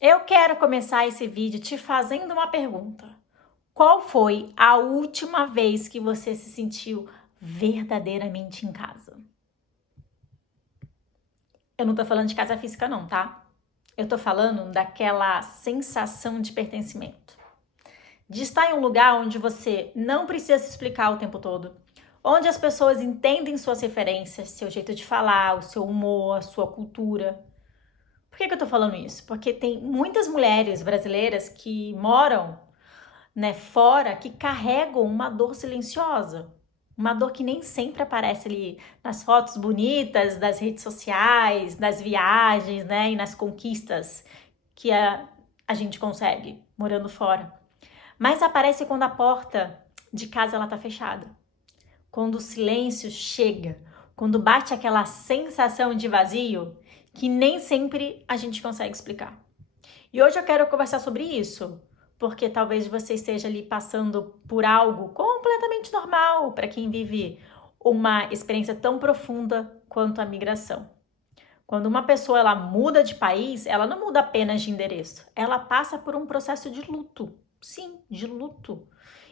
Eu quero começar esse vídeo te fazendo uma pergunta. Qual foi a última vez que você se sentiu verdadeiramente em casa? Eu não tô falando de casa física não, tá? Eu tô falando daquela sensação de pertencimento. De estar em um lugar onde você não precisa se explicar o tempo todo, onde as pessoas entendem suas referências, seu jeito de falar, o seu humor, a sua cultura. Por que eu tô falando isso? Porque tem muitas mulheres brasileiras que moram, né, fora, que carregam uma dor silenciosa. Uma dor que nem sempre aparece ali nas fotos bonitas das redes sociais, nas viagens, né, e nas conquistas que a gente consegue morando fora. Mas aparece quando a porta de casa ela tá fechada. Quando o silêncio chega, quando bate aquela sensação de vazio que nem sempre a gente consegue explicar. E hoje eu quero conversar sobre isso, porque talvez você esteja ali passando por algo completamente normal para quem vive uma experiência tão profunda quanto a migração. Quando uma pessoa ela muda de país, ela não muda apenas de endereço, ela passa por um processo de luto. Sim, de luto.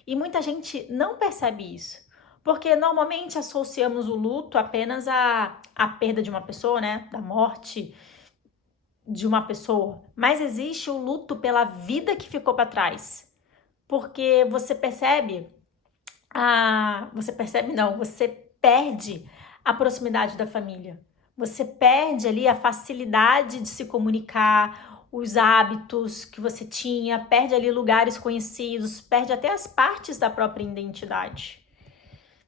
E muita gente não percebe isso, porque normalmente associamos o luto apenas à perda de uma pessoa, né? Da morte de uma pessoa, mas existe o luto pela vida que ficou para trás. Porque você perde a proximidade da família. Você perde ali a facilidade de se comunicar, os hábitos que você tinha, perde ali lugares conhecidos, perde até as partes da própria identidade.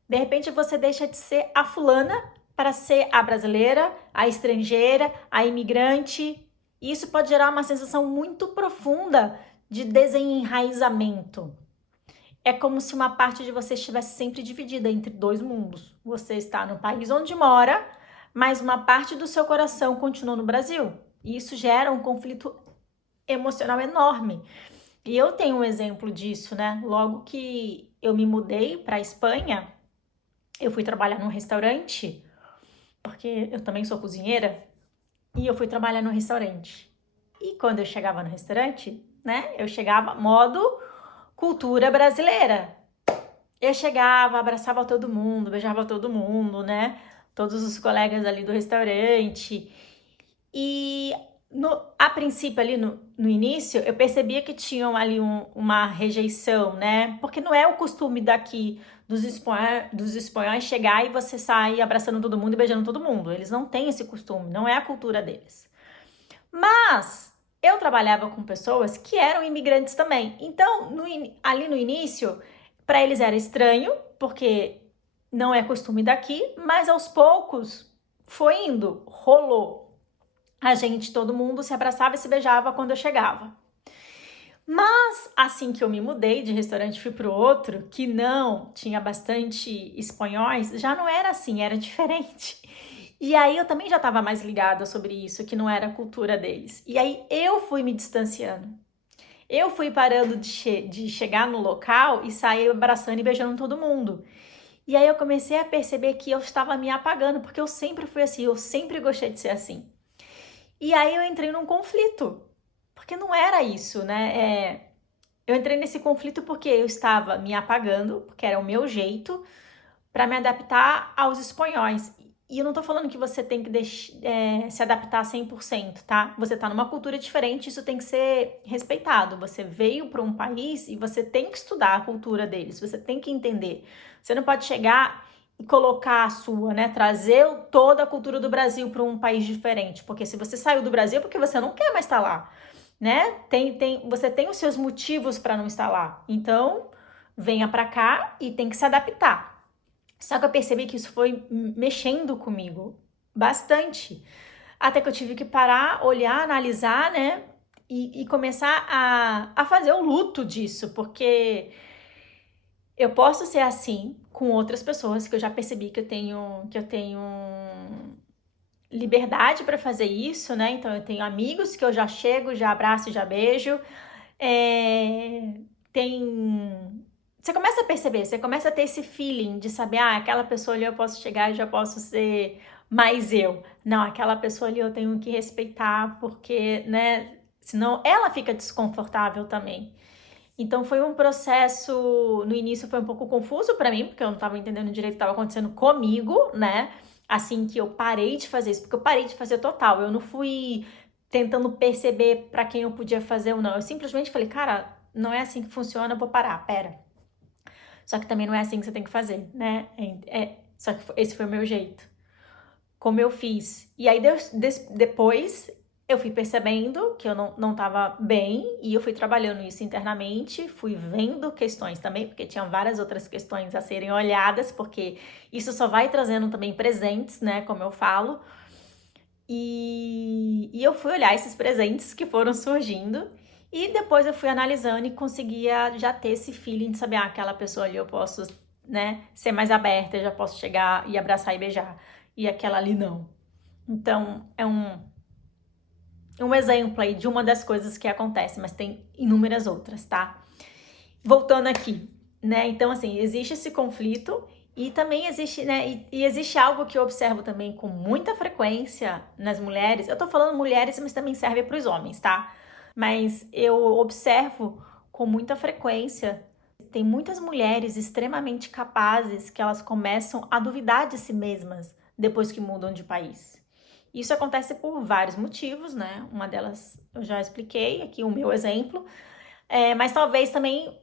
De repente você deixa de ser a fulana para ser a brasileira, a estrangeira, a imigrante. E isso pode gerar uma sensação muito profunda de desenraizamento. É como se uma parte de você estivesse sempre dividida entre dois mundos. Você está no país onde mora, mas uma parte do seu coração continua no Brasil. E isso gera um conflito emocional enorme. E eu tenho um exemplo disso, né? Logo que eu me mudei para a Espanha, eu fui trabalhar num restaurante, porque eu também sou cozinheira, e eu fui trabalhar num restaurante. E quando eu chegava no restaurante, né, eu chegava modo cultura brasileira. Eu chegava, abraçava todo mundo, beijava todo mundo, né, todos os colegas ali do restaurante. E a princípio ali no início, eu percebia que tinham ali uma rejeição, né? Porque não é o costume daqui dos espanhóis chegar e você sair abraçando todo mundo e beijando todo mundo. Eles não têm esse costume, não é a cultura deles. Mas eu trabalhava com pessoas que eram imigrantes também. Então, ali no início, para eles era estranho, porque não é costume daqui, mas aos poucos foi indo, rolou. A gente, todo mundo se abraçava e se beijava quando eu chegava. Mas assim que eu me mudei de restaurante fui pro outro, que não tinha bastante espanhóis, já não era assim, era diferente. E aí eu também já estava mais ligada sobre isso, que não era a cultura deles. E aí eu fui me distanciando. Eu fui parando de chegar no local e sair abraçando e beijando todo mundo. E aí eu comecei a perceber que eu estava me apagando, porque eu sempre fui assim, eu sempre gostei de ser assim. E aí eu entrei num conflito, porque não era isso, né? Eu entrei nesse conflito porque eu estava me apagando, porque era o meu jeito, para me adaptar aos espanhóis. E eu não tô falando que você tem que se adaptar 100%, tá? Você tá numa cultura diferente, isso tem que ser respeitado. Você veio para um país e você tem que estudar a cultura deles, você tem que entender. Você não pode chegar e colocar a sua, né? Trazer toda a cultura do Brasil para um país diferente. Porque se você saiu do Brasil, é porque você não quer mais estar lá, né? Você tem os seus motivos para não estar lá. Então, venha para cá e tem que se adaptar. Só que eu percebi que isso foi mexendo comigo bastante. Até que eu tive que parar, olhar, analisar, né? E começar a fazer o luto disso, porque eu posso ser assim com outras pessoas que eu já percebi que eu tenho liberdade para fazer isso, né? Então eu tenho amigos que eu já chego, já abraço e já beijo. É, tem Você começa a perceber, você começa a ter esse feeling de saber, aquela pessoa ali eu posso chegar e já posso ser mais eu. Não, aquela pessoa ali eu tenho que respeitar porque, né, senão ela fica desconfortável também. Então foi um processo, no início foi um pouco confuso para mim, porque eu não estava entendendo direito o que estava acontecendo comigo, né? Assim que eu parei de fazer isso, porque eu parei de fazer total, eu não fui tentando perceber para quem eu podia fazer ou não, eu simplesmente falei, cara, não é assim que funciona, eu vou parar, pera. Só que também não é assim que você tem que fazer, né? Só que esse foi o meu jeito, como eu fiz. E aí depois eu fui percebendo que eu não estava bem e eu fui trabalhando isso internamente, fui vendo questões também, porque tinham várias outras questões a serem olhadas, porque isso só vai trazendo também presentes, né, como eu falo. E eu fui olhar esses presentes que foram surgindo e depois eu fui analisando e conseguia já ter esse feeling de saber, aquela pessoa ali eu posso, né, ser mais aberta, eu já posso chegar e abraçar e beijar, e aquela ali não. Então, é um exemplo aí de uma das coisas que acontece, mas tem inúmeras outras, tá? Voltando aqui, né? Então, assim, existe esse conflito e também existe, né? E existe algo que eu observo também com muita frequência nas mulheres. Eu tô falando mulheres, mas também serve para os homens, tá? Mas eu observo com muita frequência. Tem muitas mulheres extremamente capazes que elas começam a duvidar de si mesmas depois que mudam de país. Isso acontece por vários motivos, né? Uma delas eu já expliquei aqui, o meu exemplo. Mas talvez também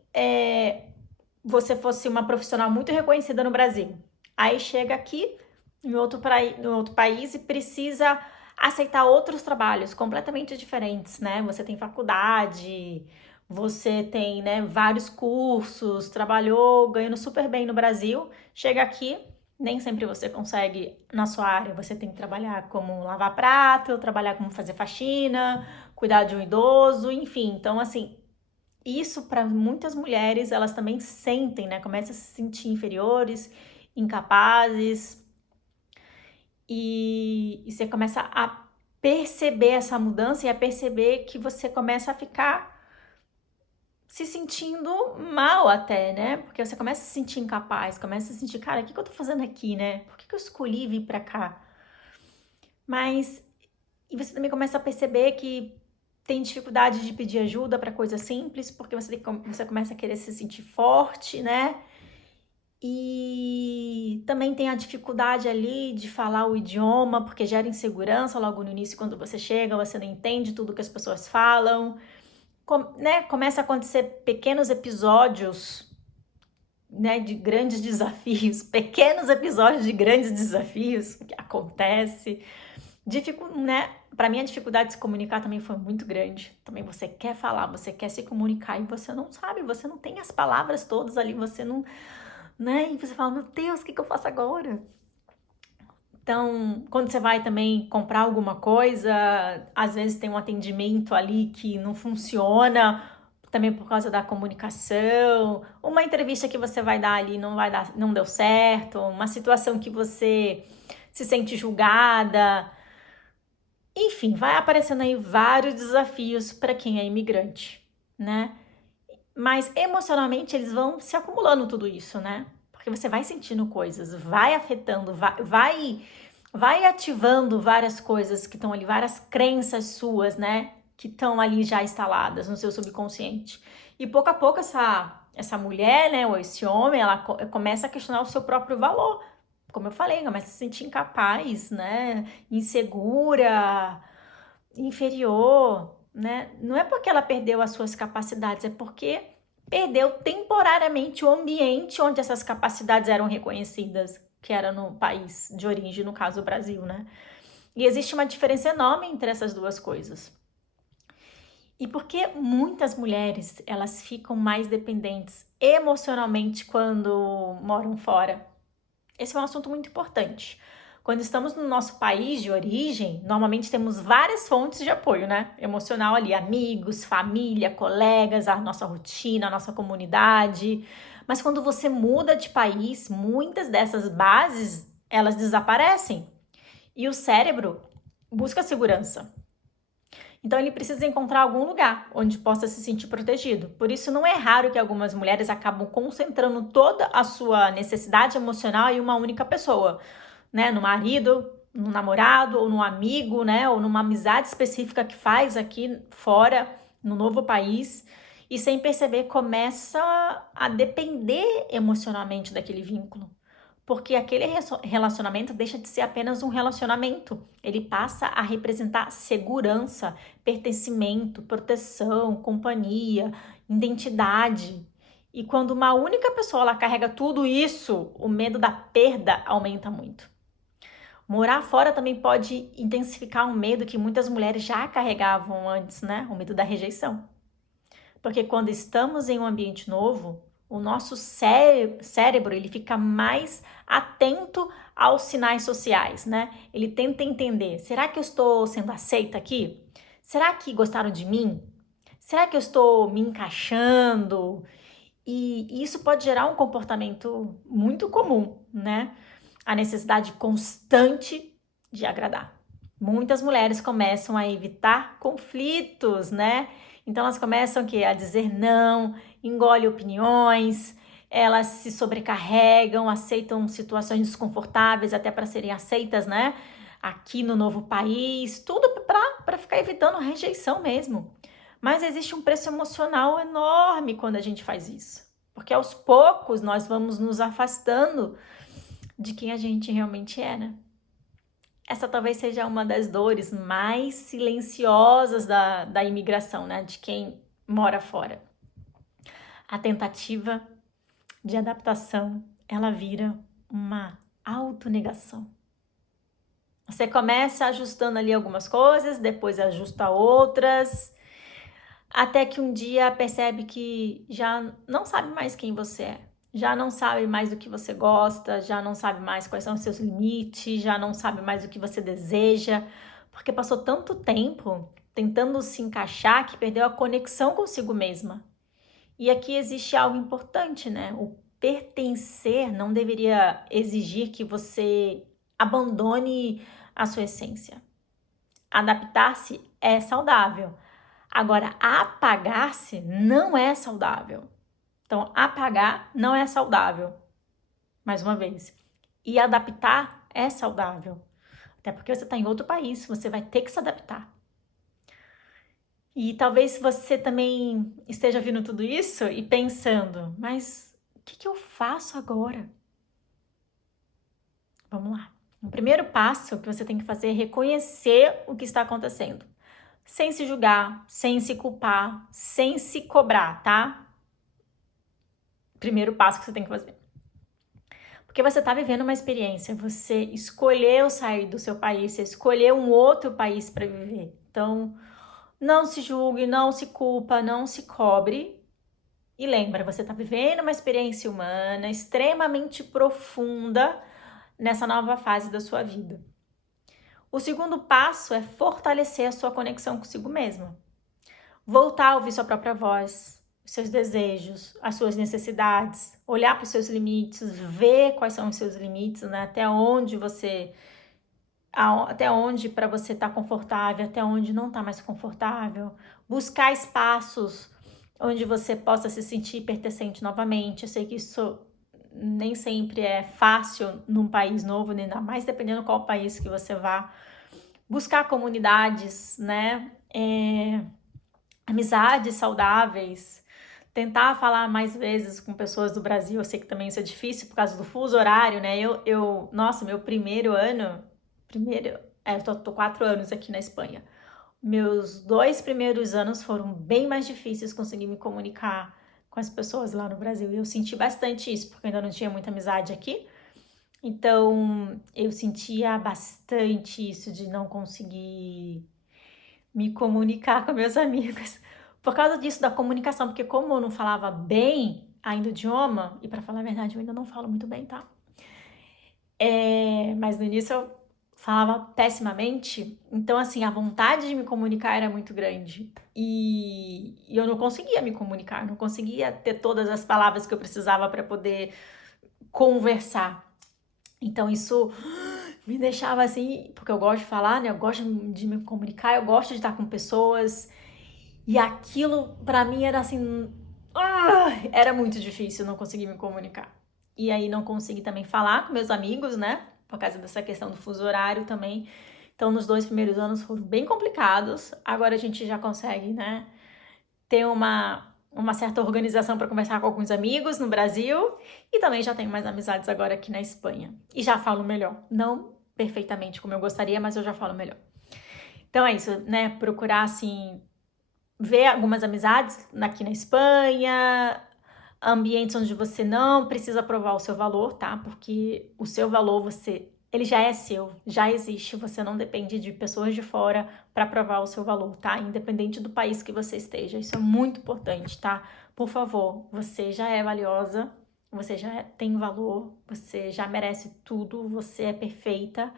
você fosse uma profissional muito reconhecida no Brasil. Aí chega aqui, em outro país, e precisa aceitar outros trabalhos completamente diferentes, né? Você tem faculdade, você tem, né, vários cursos, trabalhou ganhando super bem no Brasil, chega aqui, nem sempre você consegue na sua área, você tem que trabalhar como lavar prato, trabalhar como fazer faxina, cuidar de um idoso, enfim. Então, assim, isso para muitas mulheres, elas também sentem, né? Começam a se sentir inferiores, incapazes, e você começa a perceber essa mudança e a perceber que você começa a ficar se sentindo mal até, né? Porque você começa a se sentir incapaz, começa a se sentir, cara, o que eu tô fazendo aqui, né? Por que eu escolhi vir pra cá? Mas, e você também começa a perceber que tem dificuldade de pedir ajuda para coisas simples, porque você começa a querer se sentir forte, né? E também tem a dificuldade ali de falar o idioma, porque gera insegurança logo no início, quando você chega, você não entende tudo que as pessoas falam. Né? Começa a acontecer pequenos episódios, né, de grandes desafios, pequenos episódios de grandes desafios que acontece. Né? Para mim a dificuldade de se comunicar também foi muito grande. Também você quer falar, você quer se comunicar e você não sabe, você não tem as palavras todas ali, você não, né? E você fala, meu Deus, o que eu faço agora? Então, quando você vai também comprar alguma coisa, às vezes tem um atendimento ali que não funciona, também por causa da comunicação, uma entrevista que você vai dar ali não deu certo, uma situação que você se sente julgada. Enfim, vai aparecendo aí vários desafios para quem é imigrante, né? Mas emocionalmente eles vão se acumulando tudo isso, né? Porque você vai sentindo coisas, vai afetando, vai ativando várias coisas que estão ali, várias crenças suas, né? Que estão ali já instaladas no seu subconsciente. E pouco a pouco essa mulher, né, ou esse homem, ela começa a questionar o seu próprio valor. Como eu falei, começa a se sentir incapaz, né? Insegura, inferior, né? Não é porque ela perdeu as suas capacidades, é porque perdeu temporariamente o ambiente onde essas capacidades eram reconhecidas, que era no país de origem, no caso o Brasil, né? E existe uma diferença enorme entre essas duas coisas. E porque muitas mulheres, elas ficam mais dependentes emocionalmente quando moram fora? Esse é um assunto muito importante. Quando estamos no nosso país de origem, normalmente temos várias fontes de apoio, né? Emocional ali, amigos, família, colegas, a nossa rotina, a nossa comunidade. Mas quando você muda de país, muitas dessas bases, elas desaparecem. E o cérebro busca segurança. Então ele precisa encontrar algum lugar onde possa se sentir protegido. Por isso não é raro que algumas mulheres acabam concentrando toda a sua necessidade emocional em uma única pessoa, né? No marido, num namorado ou num amigo, né? Ou numa amizade específica que faz aqui fora, no novo país, e sem perceber começa a depender emocionalmente daquele vínculo. Porque aquele relacionamento deixa de ser apenas um relacionamento. Ele passa a representar segurança, pertencimento, proteção, companhia, identidade. E quando uma única pessoa ela carrega tudo isso, o medo da perda aumenta muito. Morar fora também pode intensificar um medo que muitas mulheres já carregavam antes, né? O medo da rejeição. Porque quando estamos em um ambiente novo, o nosso cérebro ele fica mais atento aos sinais sociais, né? Ele tenta entender, será que eu estou sendo aceita aqui? Será que gostaram de mim? Será que eu estou me encaixando? E isso pode gerar um comportamento muito comum, né? A necessidade constante de agradar. Muitas mulheres começam a evitar conflitos, né? Então elas começam a dizer não, engolem opiniões, elas se sobrecarregam, aceitam situações desconfortáveis até para serem aceitas, né? Aqui no novo país, tudo para ficar evitando rejeição mesmo. Mas existe um preço emocional enorme quando a gente faz isso. Porque aos poucos nós vamos nos afastando de quem a gente realmente é, né? Essa talvez seja uma das dores mais silenciosas da imigração, né? De quem mora fora. A tentativa de adaptação, ela vira uma autonegação. Você começa ajustando ali algumas coisas, depois ajusta outras, até que um dia percebe que já não sabe mais quem você é. Já não sabe mais do que você gosta, já não sabe mais quais são os seus limites, já não sabe mais o que você deseja, porque passou tanto tempo tentando se encaixar que perdeu a conexão consigo mesma. E aqui existe algo importante, né? O pertencer não deveria exigir que você abandone a sua essência. Adaptar-se é saudável. Agora, apagar-se não é saudável. Então, apagar não é saudável, mais uma vez. E adaptar é saudável. Até porque você está em outro país, você vai ter que se adaptar. E talvez você também esteja vendo tudo isso e pensando, mas o que eu faço agora? Vamos lá. O primeiro passo que você tem que fazer é reconhecer o que está acontecendo. Sem se julgar, sem se culpar, sem se cobrar, tá? Primeiro passo que você tem que fazer. Porque você está vivendo uma experiência, você escolheu sair do seu país, você escolheu um outro país para viver. Então, não se julgue, não se culpa, não se cobre. E lembra, você está vivendo uma experiência humana extremamente profunda nessa nova fase da sua vida. O segundo passo é fortalecer a sua conexão consigo mesma. Voltar a ouvir sua própria voz, os seus desejos, as suas necessidades, olhar para os seus limites, ver quais são os seus limites, né? Até onde para você tá confortável, até onde não tá mais confortável. Buscar espaços onde você possa se sentir pertencente novamente. Eu sei que isso nem sempre é fácil num país novo, ainda mais dependendo qual país que você vá. Buscar comunidades, né? Amizades saudáveis, tentar falar mais vezes com pessoas do Brasil. Eu sei que também isso é difícil por causa do fuso horário, né? Nossa, meu primeiro ano, eu tô 4 anos aqui na Espanha. Meus 2 primeiros anos foram bem mais difíceis conseguir me comunicar com as pessoas lá no Brasil. E eu senti bastante isso, porque eu ainda não tinha muita amizade aqui. Então, eu sentia bastante isso de não conseguir me comunicar com meus amigos. Por causa disso, da comunicação, porque como eu não falava bem ainda o idioma, e para falar a verdade, eu ainda não falo muito bem, tá? Mas no início eu falava pessimamente, então assim, a vontade de me comunicar era muito grande. E eu não conseguia me comunicar, não conseguia ter todas as palavras que eu precisava para poder conversar. Então isso me deixava assim, porque eu gosto de falar, né? Eu gosto de me comunicar, eu gosto de estar com pessoas. E aquilo pra mim era assim, era muito difícil não conseguir me comunicar. E aí não consegui também falar com meus amigos, né? por causa dessa questão do fuso horário também. Então, nos 2 primeiros anos foram bem complicados. Agora a gente já consegue, né, ter uma certa organização para conversar com alguns amigos no Brasil e também já tenho mais amizades agora aqui na Espanha. E já falo melhor. Não perfeitamente como eu gostaria, mas eu já falo melhor. Então é isso, né? Procurar, assim, ver algumas amizades aqui na Espanha, ambientes onde você não precisa provar o seu valor, tá? Porque o seu valor, ele já é seu, já existe, você não depende de pessoas de fora para provar o seu valor, tá? Independente do país que você esteja, isso é muito importante, tá? Por favor, você já é valiosa, você já tem valor, você já merece tudo, você é perfeita.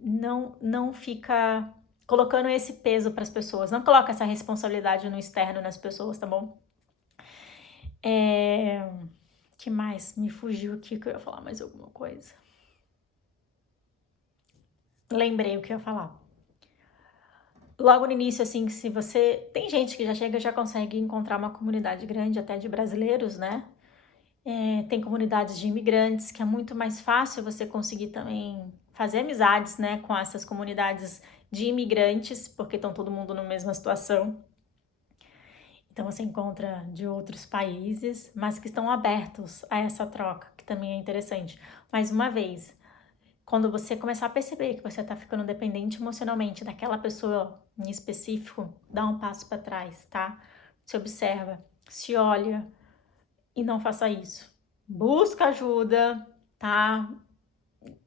Não fica colocando esse peso para as pessoas, não coloca essa responsabilidade no externo nas pessoas, tá bom? Que mais? Me fugiu aqui que eu ia falar mais alguma coisa. Lembrei o que eu ia falar. Logo no início, assim, se você... Tem gente que já chega e já consegue encontrar uma comunidade grande, até de brasileiros, né? Tem comunidades de imigrantes, que é muito mais fácil você conseguir também fazer amizades, né? Com essas comunidades de imigrantes, porque estão todo mundo na mesma situação. Então você encontra de outros países, mas que estão abertos a essa troca, que também é interessante. Mais uma vez, quando você começar a perceber que você está ficando dependente emocionalmente daquela pessoa em específico, dá um passo para trás, tá? Se observa, se olha e não faça isso. Busca ajuda, tá?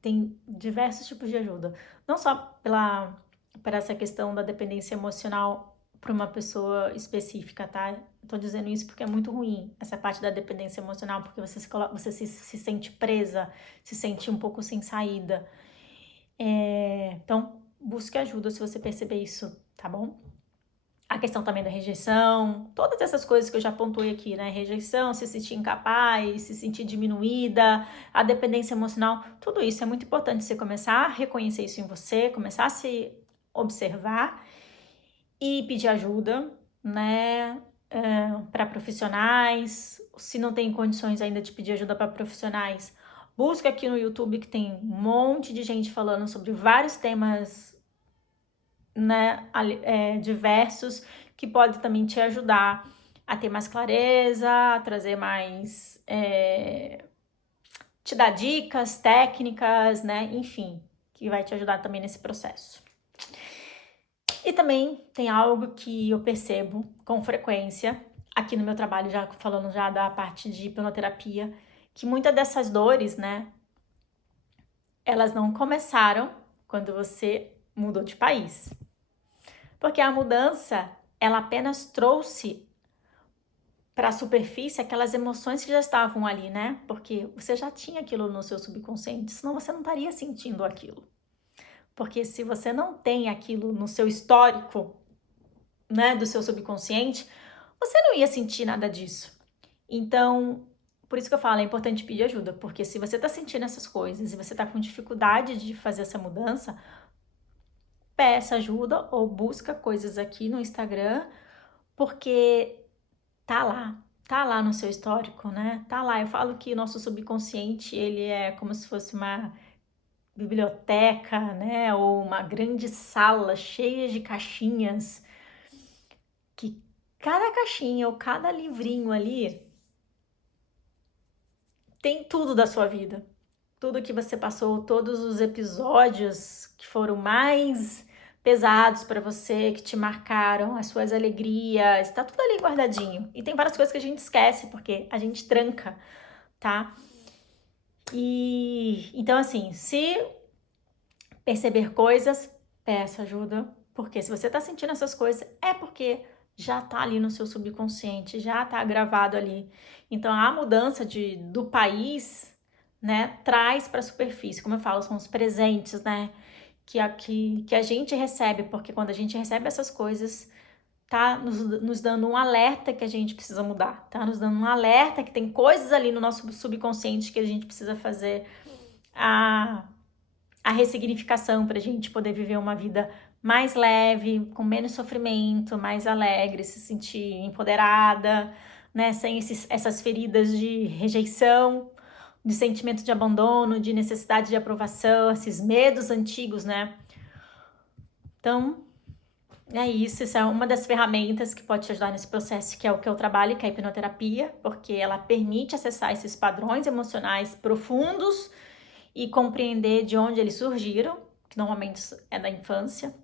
Tem diversos tipos de ajuda. Não só para essa questão da dependência emocional para uma pessoa específica, tá? Tô dizendo isso porque é muito ruim, essa parte da dependência emocional, porque você se sente presa, se sente um pouco sem saída. Então, busque ajuda se você perceber isso, tá bom? A questão também da rejeição, todas essas coisas que eu já pontuei aqui, né? Rejeição, se sentir incapaz, se sentir diminuída, a dependência emocional, tudo isso é muito importante você começar a reconhecer isso em você, começar a se observar e pedir ajuda, né? Para profissionais. Se não tem condições ainda de pedir ajuda para profissionais, busca aqui no YouTube que tem um monte de gente falando sobre vários temas, né, diversos, que pode também te ajudar a ter mais clareza, a trazer mais, te dar dicas, técnicas, né, enfim, que vai te ajudar também nesse processo. E também tem algo que eu percebo com frequência aqui no meu trabalho, já falando já da parte de hipnoterapia, que muitas dessas dores, né, elas não começaram quando você mudou de país. Porque a mudança, ela apenas trouxe para a superfície aquelas emoções que já estavam ali, né? Porque você já tinha aquilo no seu subconsciente, senão você não estaria sentindo aquilo. Porque se você não tem aquilo no seu histórico, né, do seu subconsciente, você não ia sentir nada disso. Então, por isso que eu falo, é importante pedir ajuda, porque se você tá sentindo essas coisas e você tá com dificuldade de fazer essa mudança, peça ajuda ou busca coisas aqui no Instagram, porque tá lá no seu histórico, né? Tá lá. Eu falo que o nosso subconsciente, ele é como se fosse uma biblioteca, né? Ou uma grande sala cheia de caixinhas, que cada caixinha ou cada livrinho ali tem tudo da sua vida. Tudo que você passou, todos os episódios que foram mais pesados para você, que te marcaram, as suas alegrias, tá tudo ali guardadinho. E tem várias coisas que a gente esquece porque a gente tranca, tá? E então assim, se perceber coisas, peça ajuda, porque se você tá sentindo essas coisas é porque já tá ali no seu subconsciente, já tá gravado ali. Então a mudança do país, né, traz para a superfície, como eu falo, são os presentes, né, que a gente recebe, porque quando a gente recebe essas coisas, tá nos dando um alerta que a gente precisa mudar, tá nos dando um alerta que tem coisas ali no nosso subconsciente que a gente precisa fazer a ressignificação para a gente poder viver uma vida mais leve, com menos sofrimento, mais alegre, se sentir empoderada, né, sem essas feridas de rejeição, de sentimento de abandono, de necessidade de aprovação, esses medos antigos, né? Então, é isso. Essa é uma das ferramentas que pode te ajudar nesse processo, que é o que eu trabalho, que é a hipnoterapia, porque ela permite acessar esses padrões emocionais profundos e compreender de onde eles surgiram, que normalmente é da infância.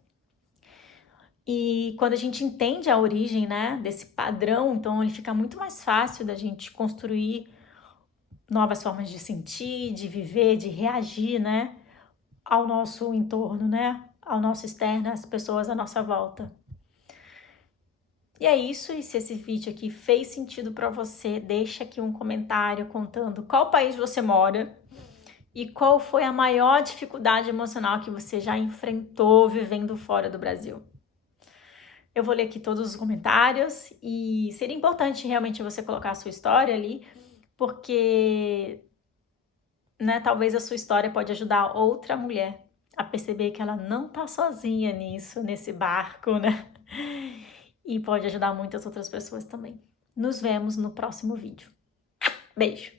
E quando a gente entende a origem, né, desse padrão, então ele fica muito mais fácil da gente construir novas formas de sentir, de viver, de reagir, né, ao nosso entorno, né, ao nosso externo, às pessoas à nossa volta. E é isso, e se esse vídeo aqui fez sentido para você, deixa aqui um comentário contando qual país você mora e qual foi a maior dificuldade emocional que você já enfrentou vivendo fora do Brasil. Eu vou ler aqui todos os comentários e seria importante realmente você colocar a sua história ali, porque, né, talvez a sua história pode ajudar outra mulher a perceber que ela não tá sozinha nisso, nesse barco, né? E pode ajudar muitas outras pessoas também. Nos vemos no próximo vídeo. Beijo!